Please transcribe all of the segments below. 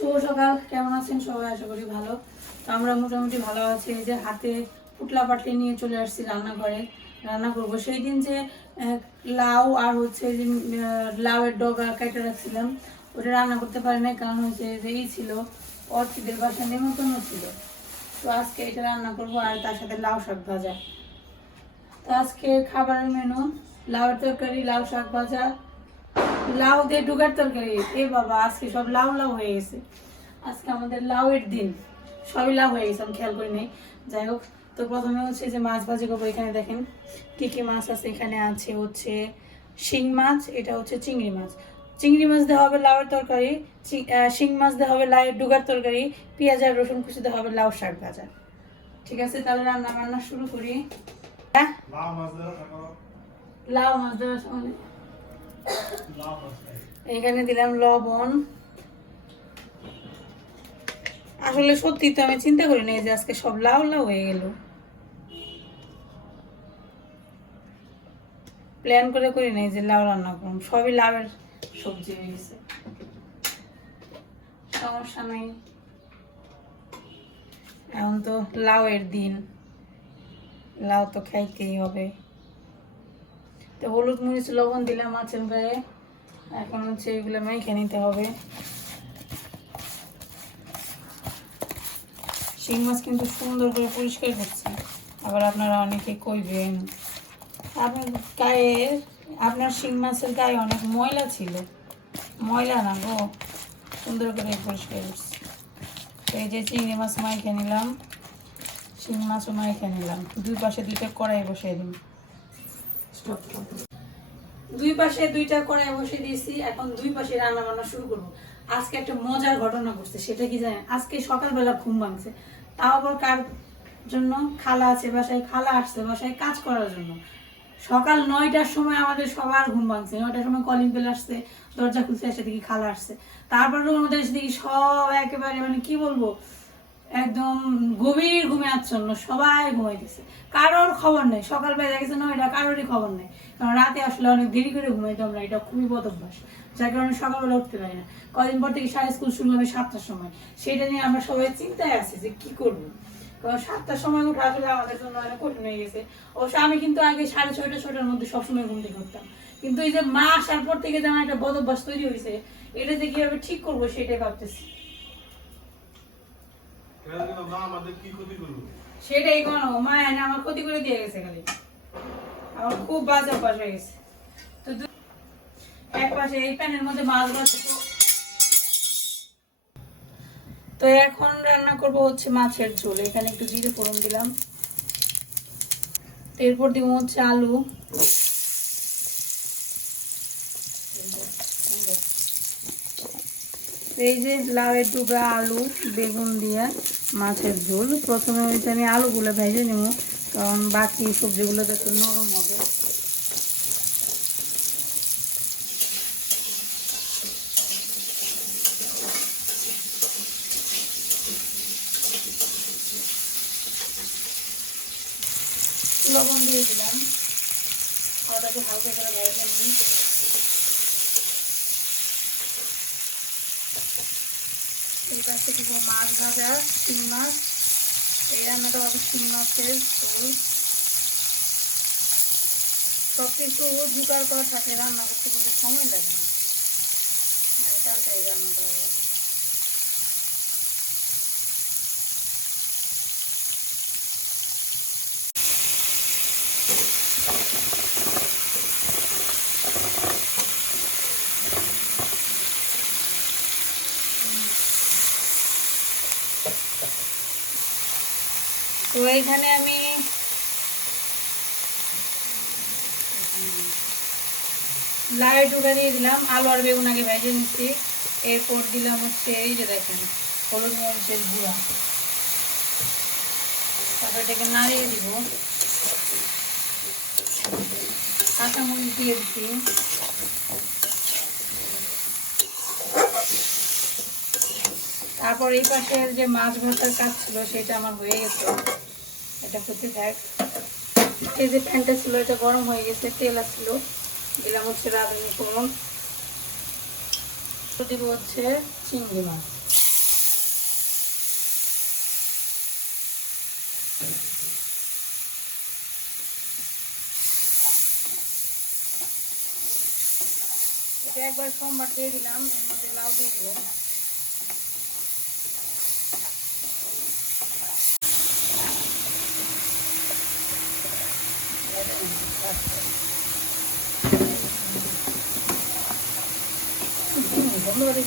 শুভ সকাল, কেমন আছেন সবাই? আশা করি ভালো। তো আমরা মোটামুটি ভালো আছি। এই যে হাতে পুটলা পাটলি নিয়ে চলে আসছি রান্নাঘরে। রান্না করব। সেই দিন যে লাউ আর হচ্ছে যে লাউয়ের ডগা কেটে রাখছিলাম, ওটা রান্না করতে পারি নাই কারণ হচ্ছে যে এই ছিল, অর্চিদের বাসা নেমন্তন্ন ছিল। তো আজকে এটা রান্না করব আর তার সাথে লাউ শাক ভাজা। তো আজকে খাবারের মেনু লাউয়ের তরকারি, লাউ শাক ভাজা লাউ দিয়ে ডুগার তরকারি। এ বাবা আজকে সব লাউ লাউ হয়ে গেছে। আজকে আমাদের লাউয়ের দিন। সবই লাউ হয়ে গেছে আমি খেয়াল করি নাই। যাই হোক তো প্রথমে হচ্ছে যে মাছ ভাজি করব এখানে দেখেন। কি কি মাছ আছে এখানে আছে হচ্ছে শিং মাছ এটা হচ্ছে চিংড়ি মাছ। চিংড়ি মাছ দেওয়া হবে লাউয়ের তরকারি শিং মাছ দেওয়া হবে লাউয়ের ডুগার তরকারি পেঁয়াজ আর রসুন কুচি দেওয়া হবে লাউ শাক ভাজা। ঠিক আছে তাহলে রান্না বান্না শুরু করি। হ্যাঁ? লাউ মাছ দেওয়া লাউ মাছ দেওয়ার এখানে দিলাম লবণ। আসলে সত্যি তো আমি চিন্তা করি নাই যে আজকে সব লাউ লাউ হয়ে গেল। প্ল্যান করে করি নাই যে লাউ রান্না করুন সবই লাউয়ের সবজি হয়ে গেছে। সমস্যা নাই। এখন তো লাউয়ের দিন। লাউ তো খাইতেই হবে। তো হলুদ মরিচ, লবণ দিলাম মাছের গায়ে। এখন হচ্ছে এগুলো মেখে নিতে হবে। শিং মাছ কিন্তু সুন্দর করে পরিষ্কার করছি আবার আপনারা অনেকে কইবেন আপনার গায়ে, আপনার শিং মাছের গায়ে অনেক ময়লা ছিল। ময়লা না গো, সুন্দর করে পরিষ্কার করছি তো এই যে চিংড়ি মাছ মাইখে নিলাম। শিং মাছও মাইখে নিলাম। দুই পাশে দুইটা কড়াই বসিয়ে দিন দুই পাশে দুইটা করে বসে দিয়েছি, এখন দুই পাশে রান্না বান্না শুরু করব। আজকে একটা মজার ঘটনা ঘটছে, সেটা কি জানেন? আজকে সকালবেলা ঘুম ভাঙছে। তাও আবার কার জন্য? খালা আছে বাসায়, খালা আসছে বাসায় কাজ করার জন্য। সকাল নয়টার সময় আমাদের সবার ঘুম ভাঙছে। নয়টার সময় কলিং বেল আসছে, দরজা খুলছে এসে দেখি খালা আসছে। তারপর আমাদের দেখি সব একেবারে মানে কি বলব? একদম গভীর ঘুমে আচ্ছন্ন, সবাই ঘুমাইতেছে। কারোর খবর নেই, সকালবেলা দেখেছে নয়টা কারোরই খবর নেই। কারণ রাতে আসলে অনেক দেরি করে ঘুমাইতে আমরা, এটা খুবই বদ অভ্যাস যার কারণে সকালবেলা উঠতে পারি না। কদিন পর থেকে সাড়ে স্কুল শুরু হবে সাতটার সময়। সেটা নিয়ে আমরা সবাই চিন্তায় আছি যে কি করব? কারণ সাতটার সময় উঠে আসলে আমাদের জন্য অনেক কঠিন হয়ে গেছে। অবশ্য আমি কিন্তু আগে সাড়ে ছয়টা, ছয়টার মধ্যে সবসময় ঘুম থেকে উঠতাম। কিন্তু এই যে মা আসার পর থেকে যেমন একটা বদ অভ্যাস তৈরি হয়েছে, এটা যে কীভাবে ঠিক করব সেটাই ভাবতেছি। সেটাই মা আমার ক্ষতি করে দিয়ে গেছে খালি। আমার খুব অভ্যাস হয়ে গেছে। তো এক পাশে এই প্যানের মধ্যে মাছ তো এখন রান্না করব হচ্ছে মাছের ঝোল। এখানে একটু জিরে ফোড়ন দিলাম। এরপর দিব হচ্ছে আলু। এই যে লাউয়ের টুকরা আলু, বেগুন দিয়ে। মাছের ঝোল। প্রথমে হচ্ছে আমি আলুগুলো ভেজে নেব, কারণ বাকি সবজিগুলো তো একটু নরম হবে। লবণ দিয়ে দিলাম। হালকা করে ভেজে নিই। পাশে দিব মাছ ভাজা শিং মাছ। এই রান্নাটা হবে শিং মাছের ঝোল। সব কিছু জোগাড় করা থাকে রান্না করতে কিন্তু সময় লাগে না। এটা এই রান্নাটা তো এইখানে আমি লাউ টুকা দিয়ে দিলাম, আলু আর বেগুন আগে ভেজে নিচ্ছি। এরপর দিলাম হচ্ছে এই যে দেখেন, হলুদ মরিচের গুঁড়া। তারপর এটাকে নাড়িয়ে দিব। কাঁচামরিচ দিয়ে দিচ্ছি। তারপর এই পাশের যে মাছ ভর্তার কাজ ছিল, সেটা আমার হয়ে গেছে। এটা হতে থাক এই যে প্যানটা ছিল, এটা গরম হয়ে গেছে, তেল আসছিল গেলাম হচ্ছে রাধুনি করুন দিব হচ্ছে চিংড়ি মাছ। একবার সোমবার দিয়ে দিলাম, এর মধ্যে লাউ দিয়ে দেবো। বন্ধ করে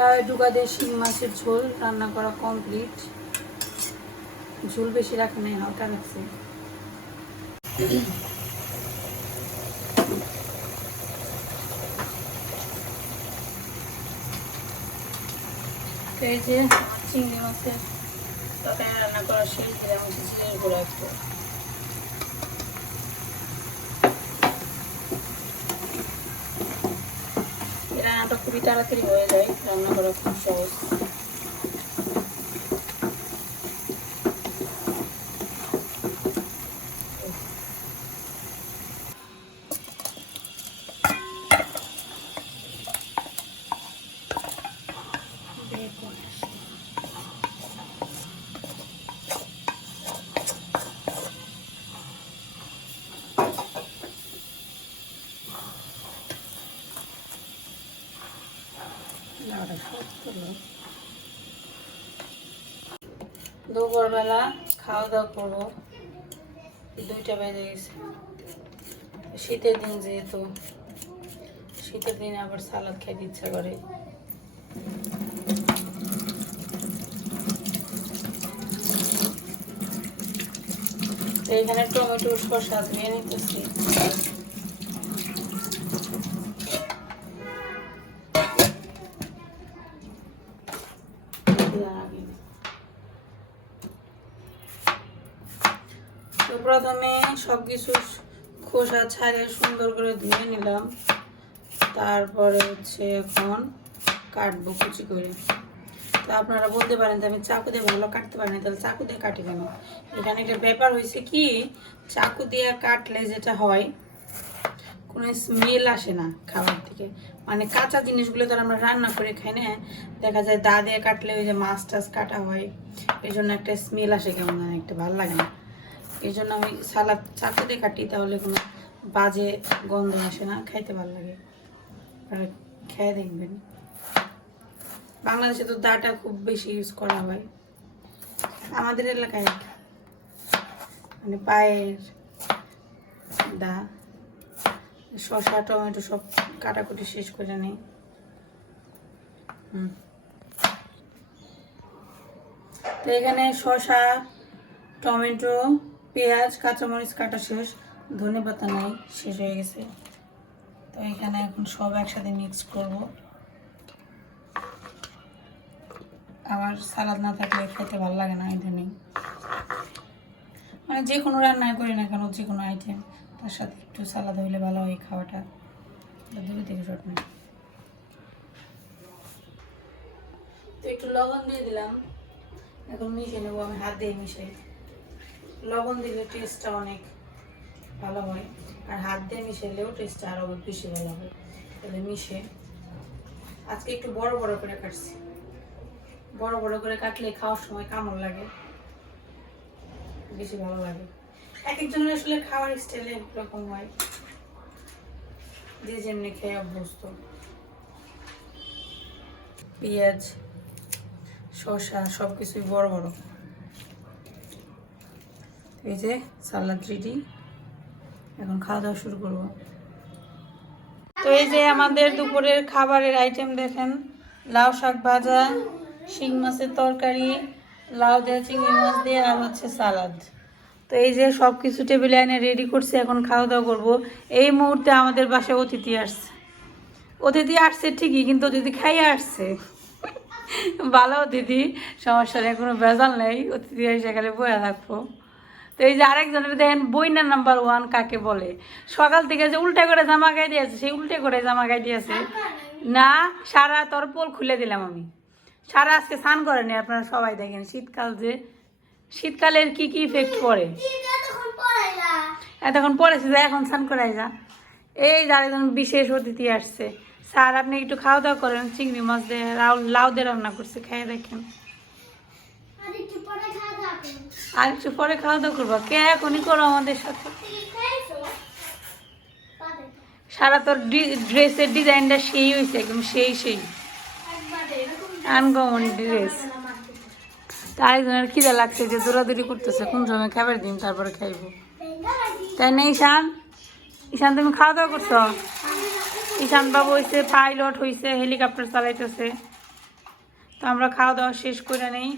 চিকেন চিংড়ি মাছ ধন্যবাদ লাউ ডুকা দিয়ে শিং মাছের ঝোল, রান্না করা কমপ্লিট ঝোল বেশি রাখে নাই, হালকা রাখছে। এই যে চিংড়ি মাছের তরকারি রান্না করা শেষ দিলাম চিংড়ির গুঁড়া একটু এই রান্নাটা খুবই তাড়াতাড়ি হয়ে যায় রান্না করা খুব সহজ। দুপুরবেলা খাওয়া দাওয়া করব। দুইটা বেজে গেছে। শীতের দিন যেহেতু, শীতের দিন আবার সালাদ খাইতে ইচ্ছা করে। এখানে টমেটো, শসা ধুয়ে নিতেছি। তো প্রথমে সব কিছু খোসা ছাড়িয়ে সুন্দর করে ধুয়ে নিলাম। তারপরে হচ্ছে এখন কাটবো কুচি করে। তো আপনারা বলতে পারেন যে আমি চাকু দিয়ে ভালো কাটতে পারি না, তাহলে চাকু দিয়ে কাটি কেন? এখানে একটা ব্যাপার হয়েছে কি, চাকু দিয়ে কাটলে যেটা হয়, কোনো স্মেল আসে না খাবার থেকে। মানে কাঁচা জিনিসগুলো তো আমরা রান্না করে খাই না। দেখা যায় দা দিয়ে কাটলে ওই যে মাছ টাছ কাটা হয় এই জন্য একটা স্মেল আসে কেমন একটা ভালো লাগে না। এই জন্য আমি সালাদ চাকু দিয়ে কাটি, তাহলে কোনো বাজে গন্ধ আসে না। খাইতে ভালো লাগে। আর খেয়ে দেখবেন। বাংলাদেশে তো দাটা খুব বেশি ইউজ করা হয়। আমাদের এলাকায় মানে পায়ের দা, শসা, টমেটো সব কাটাকুটি শেষ করে নেই। তো এখানে শসা, টমেটো পেঁয়াজ, কাঁচামরিচ কাটা শেষ, ধনে পাতা নাই, শেষ হয়ে গেছে। তো এখানে এখন সব একসাথে মিক্স করব। আমার সালাদ না থাকলে খেতে ভালো লাগে না ইদানিং মানে যে কোনো রান্নাই করি না কেন যে কোনো আইটেম তার সাথে একটু সালাদ হইলে ভালো হয় খাওয়াটা। দূরে থেকে শট নেই। তো একটু লবণ দিয়ে দিলাম। এখন মিশিয়ে নেব, আমি হাত দিয়ে মিশাই। লবণ দিলে টেস্টটা অনেক ভালো হয়। আর হাত দিয়ে মিশালেও টেস্টটা আরও বেশি ভালো হয় তাহলে মিশে। আজকে একটু বড় বড় করে কাটছি। বড় বড় করে কাটলে খাওয়ার সময় কামড় লাগে। বেশি ভালো লাগে। এক একজনের আসলে খাওয়ার স্টাইলে এরকম হয়। যে যেমনি খেয়ে অভ্যস্ত। পেঁয়াজ, শসা সব কিছুই বড় বড়। এই যে সালাদ রেডি এখন খাওয়া দাওয়া শুরু করব। তো এই যে আমাদের দুপুরের খাবারের আইটেম দেখেন, লাউ শাক ভাজা, শিং মাছের তরকারি, লাউ দিয়ে চিংড়ি মাছ দিয়ে, আর হচ্ছে সালাদ। তো এই যে সব কিছু টেবিলে এনে রেডি করছে, এখন খাওয়া দাওয়া করব। এই মুহূর্তে আমাদের বাসায় অতিথি আসছে। অতিথি আসছে ঠিকই, কিন্তু অতিথি খাইয়ে আসছে। ভালো অতিথি, সমস্যা নেই, কোনো ভেজাল নেই। অতিথি এসে গেলে বয়ে থাকব। তো এই যে আরেকজনের দেখেন বইনার নাম্বার ওয়ান কাকে বলে? সকাল থেকে যে উল্টে করে জামা গাই দিয়েছে সেই উল্টে করে জামা গাই দিয়েছে না, সারা তোর পোল খুলে দিলাম আমি। সারা আজকে স্নান করেনি আপনারা সবাই দেখেন, শীতকাল যে শীতকালের কি কি ইফেক্ট পড়ে? এতক্ষণ পড়েছে যে, এখন স্নান করাই যা। এই যে আরেকজন বিশেষ অতিথি আসছে। স্যার, আপনি একটু খাওয়া দাওয়া করেন, চিংড়ি মাছ দিয়ে, লাউ লাউ দিয়ে রান্না করছে, খেয়ে দেখেন। আর একটু পরে খাওয়া দাওয়া করব। কে এখনই করো আমাদের সাথে? সারা তোর ড্রেসের ডিজাইনটা সেই হয়েছে, একদম সেই সেই। Uncommon dress. তা আরেকজনের খিদে লাগছে যে দৌড়াদৌড়ি করতেছে, কোন সময় খাবার দিন তারপরে খাইবো। তাই না, ঈশান? ঈশান, তুমি খাওয়া দাওয়া করছ? ঈশান বাবু হয়েছে পাইলট হয়েছে হেলিকপ্টার চালাইতেছে। তো আমরা খাওয়া দাওয়া শেষ করে নেই।